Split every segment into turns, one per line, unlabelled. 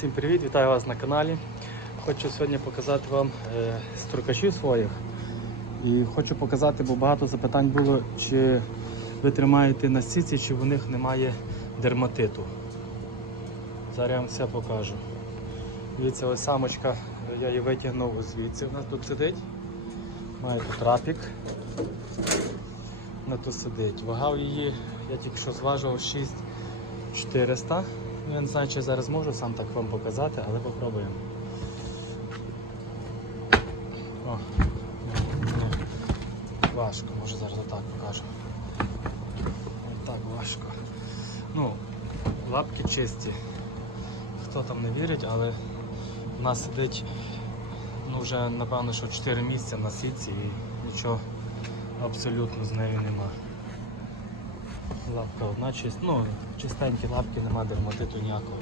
Всім привіт, вітаю вас на каналі. Хочу сьогодні показати вам е, строкачів своїх. І хочу показати, бо багато запитань було, чи ви тримаєте на сіці, чи в них немає дерматиту. Зараз я вам все покажу. Дивіться, ось самочка, я її витягнув звідси. Нас тут сидить. Має тут рапік. Вона тут сидить. Вагав її, я тільки що зважував 6400. Ну, Я не знаю, чи зараз можу сам так вам показати, але попробуємо. О, ні, важко, може зараз отак покажу. Отак важко. Ну, лапки чисті. Хто там не вірить, але в нас сидить ну, вже напевно, що 4 місяці на сітці і нічого абсолютно з нею нема. Лапка одна чист, ну, чистенькі лапки, нема дерматиту ніякого.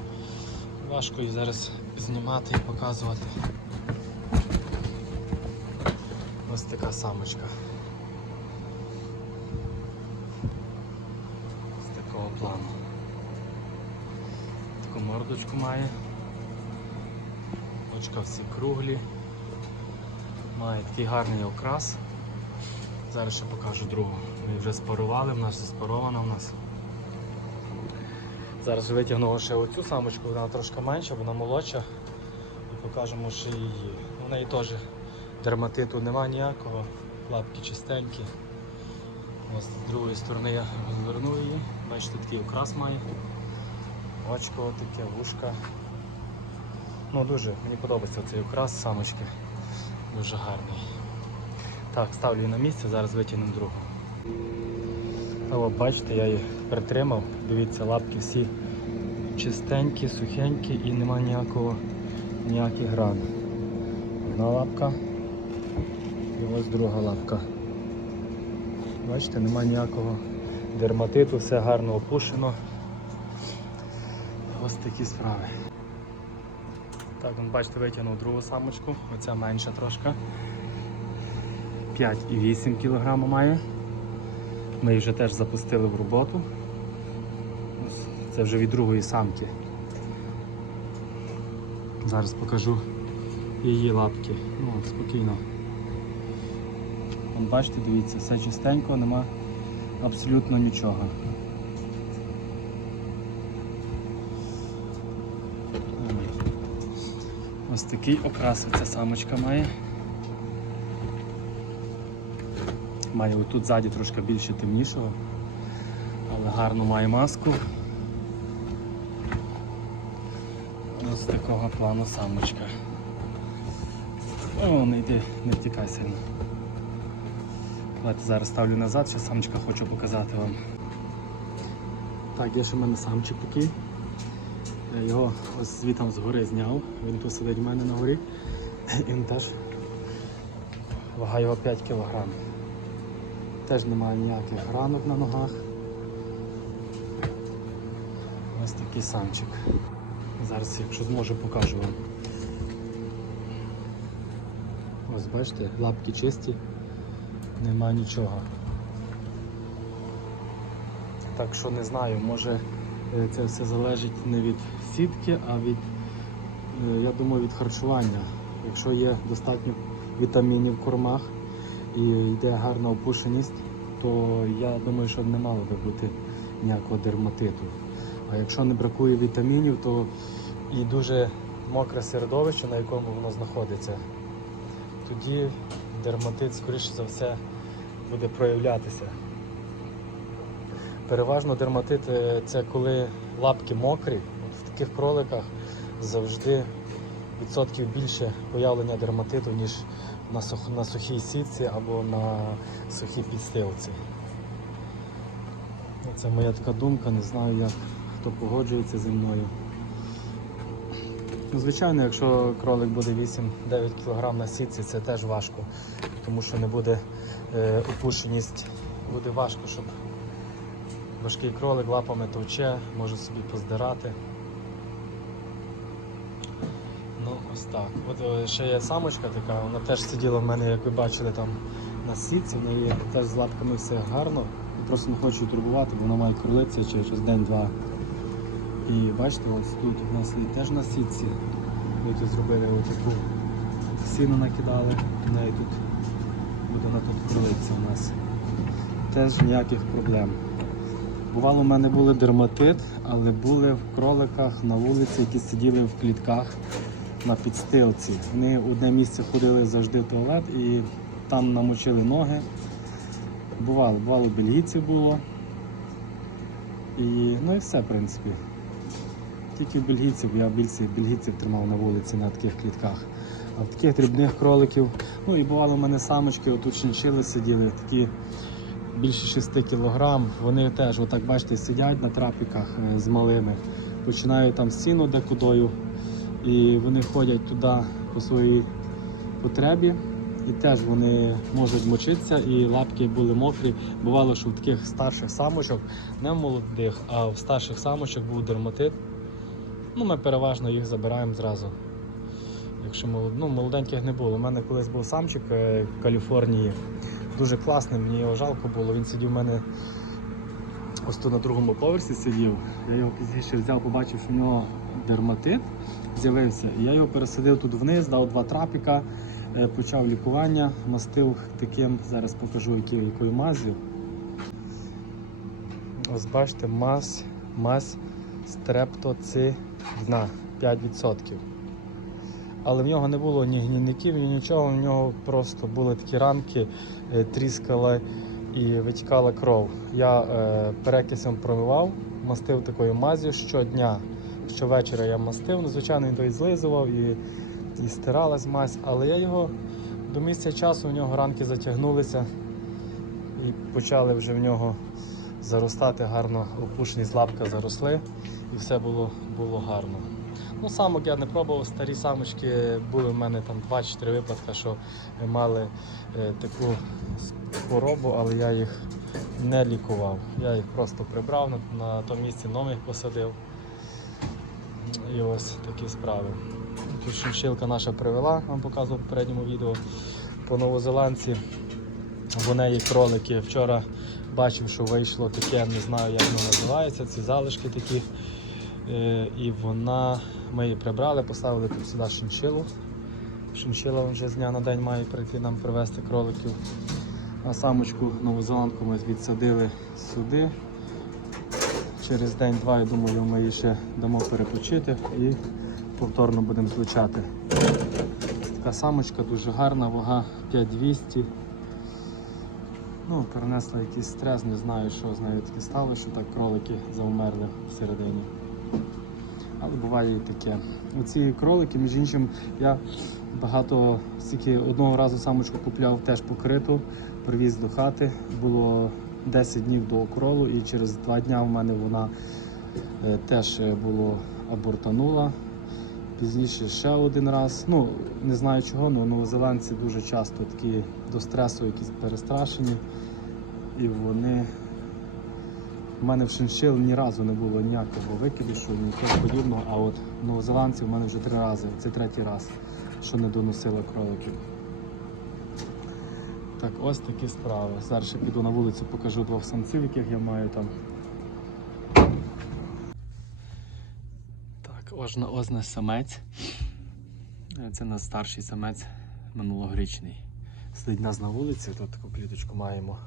Важко її зараз знімати і показувати. Ось така самочка. З такого плану. Таку мордочку має. Очка всі круглі. Має такий гарний окрас. Зараз ще покажу другу. Ми вже спарували, вона вже спарована у нас. Зараз витягнув ще оцю самочку, вона трошки менша, вона молодша. І покажемо ще її. У неї теж дерматиту немає ніякого, лапки чистенькі. Ось з другої сторони я розверну її. Бачите, такий окрас має. Очко таке, вушка. Ну дуже, мені подобається цей окрас самочки. Дуже гарний. Так, ставлю її на місце, зараз витягнемо другу. А бачите, я її притримав. Дивіться, лапки всі чистенькі, сухенькі і нема ніякого ніяких гран. Одна лапка і ось друга лапка. Бачите, нема ніякого дерматиту, все гарно опушено. Ось такі справи. Так, бачите, витягнув другу самочку, оця менша трошки. 5,8 кг має. Ми її вже теж запустили в роботу. Це вже від другої самки. Зараз покажу її лапки. Ну, от, спокійно. Вон, бачите, дивіться, все чистенько, нема абсолютно нічого. Ось такий окрас ця самочка має. Має отут ззаді трошки більше темнішого, але гарно має маску. Ось такого плану самочка. О, не йди, не втікай сильно. Давайте зараз ставлю назад, ще самочка хочу показати вам. Так, є ще в мене самчик такий. Я його ось звітом згори зняв. Він тут сидить в мене на горі. Він теж вага його 5 кг. Теж немає ніяких ранок на ногах. Ось такий самчик. Зараз, якщо зможу, покажу вам. Ось бачите, лапки чисті, немає нічого. Так що не знаю, може е, це все залежить не від сітки, а від, е, я думаю, від харчування. Якщо є достатньо вітамінів в кормах і йде гарна опушеність, то я думаю, що не мало би бути ніякого дерматиту. А якщо не бракує вітамінів, то і дуже мокре середовище, на якому воно знаходиться, тоді дерматит, скоріше за все, буде проявлятися. Переважно дерматит е, це коли лапки мокрі. В таких кроликах завжди відсотків більше появлення дерматиту, ніж на, сух, на сухій сітці або на сухій підстилці. Це моя така думка, не знаю, як хто погоджується зі мною. Ну, звичайно, якщо кролик буде 8-9 кг на сітці, це теж важко, тому що не буде е, опушеність, буде важко, щоб важкий кролик лапами товче, може собі поздирати. Ну, ось так. От е, ще є самочка така, вона теж сиділа в мене, як ви бачили, там на сітці, в неї теж з лапками все гарно. Я просто не хочу турбувати, бо вона має кролиця через день-два. І бачите, ось тут у нас стоїть теж на сітці. Тут зробили отаку сіну накидали, в неї тут буде вона тут кролиться у нас. Теж ніяких проблем. Бувало, в мене були дерматит, але були в кроликах на вулиці, які сиділи в клітках на підстилці. Вони одне місце ходили завжди в туалет і там намочили ноги. Бувало, бувало бельгійців було. І, ну і все, в принципі. Тільки бельгійців, я більше бельгійців тримав на вулиці на таких клітках. А в таких дрібних кроликів, ну і бувало в мене самочки, отут шиншили сиділи, такі більше 6 кг. Вони теж, отак бачите, сидять на трапіках е, з малими, починають там сіно декудою, і вони ходять туди по своїй потребі. І теж вони можуть мочитися, і лапки були мокрі. Бувало, що в таких старших самочок, не в молодих, а в старших самочок був дерматит. Ну, ми переважно їх забираємо зразу. Якщо молод... ну, молоденьких не було. У мене колись був самчик е, в Каліфорнії. Дуже класний, мені його жалко було. Він сидів у мене ось тут на другому поверсі сидів. Я його пізніше взяв, побачив, що в нього дерматит з'явився. Я його пересадив тут вниз, дав два трапіка, е, почав лікування, мастив таким, зараз покажу якою мазю. Ось бачите, мазь, мазь стрептоцидна 5%. Але в нього не було ні гнійників, ні нічого, в нього просто були такі рамки, е, тріскала і витікала кров. Я е, перекисом промивав, мастив такою мазю щодня. Щовечора я мастив, звичайно, він то і злизував і, і стиралась мазь, але я його до місця часу, у нього ранки затягнулися і почали вже в нього заростати гарно, опушеність лапка заросли і все було, було гарно. Ну, самок я не пробував, старі самочки були в мене там 2-4 випадки, що мали е, таку хворобу, але я їх не лікував. Я їх просто прибрав, на, на тому місці нових посадив. І ось такі справи. Тут шиншилка наша привела, вам показував в попередньому відео по новозеландці. В неї кролики. Вчора бачив, що вийшло таке, не знаю, як воно називається, ці залишки такі. Е, І вона, ми її прибрали, поставили тут сюди шиншилу. Шиншила вже з дня на день має прийти нам привезти кроликів. А самочку новозеландку ми відсадили сюди. Через день-два, я думаю, ми її ще дамо перепочити і повторно будемо злучати. Така самочка дуже гарна, вага 5200. Ну, перенесла якийсь стрес, не знаю, що з нею таке стало, що так кролики завмерли всередині. Але буває і таке. Оці кролики, між іншим, я багато стільки одного разу самочку купляв теж покриту, привіз до хати. Було 10 днів до окролу і через 2 дні в мене вона е, теж е, було абортанула. Пізніше ще один раз. Ну, не знаю чого, але новозеландці дуже часто такі до стресу якісь перестрашені. І вони. У мене в шиншил ні разу не було ніякого викидішу, нічого подібного. А от в новозеландці в мене вже три рази, це третій раз, що не доносила кроликів. Так, ось такі справи. Зараз ще піду на вулицю, покажу двох самців, яких я маю там. Так, ожна озна самець. Е, Це наш старший самець минулогорічний. Сидить нас на вулиці, тут таку кліточку маємо.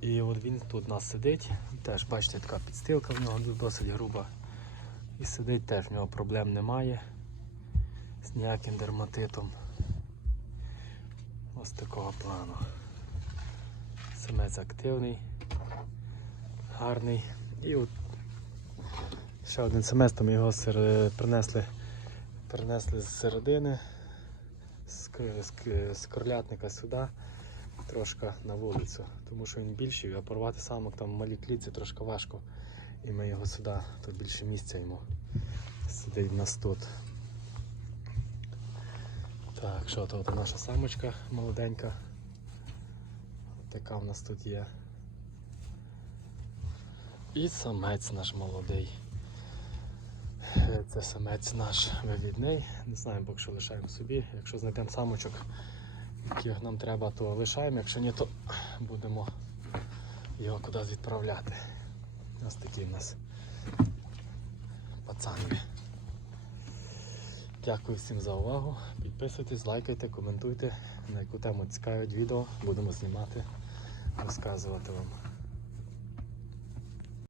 І от він тут у нас сидить. Теж бачите, така підстилка в нього досить груба. І сидить теж, в нього проблем немає з ніяким дерматитом. Ось такого плану. Самець активний, гарний. І от ще один самець, там його сер- принесли, принесли з середини, з, з, з корлятника сюди, трошки на вулицю, тому що він більший, а порвати самок там в малій клітці трошки важко. І ми його сюди, тут більше місця йому. Сидить в нас тут. Так, що то от наша самочка молоденька. Така в нас тут є. І самець наш молодий. Е, Це самець наш вивідний. Не знаю, поки що лишаємо собі. Якщо знайдемо самочок, яких нам треба, то лишаємо. Якщо ні, то будемо його кудись відправляти. Ось такий в нас пацанові. Дякую всім за увагу. Підписуйтесь, лайкайте, коментуйте, на яку тему цікавить відео. Будемо знімати, розказувати вам.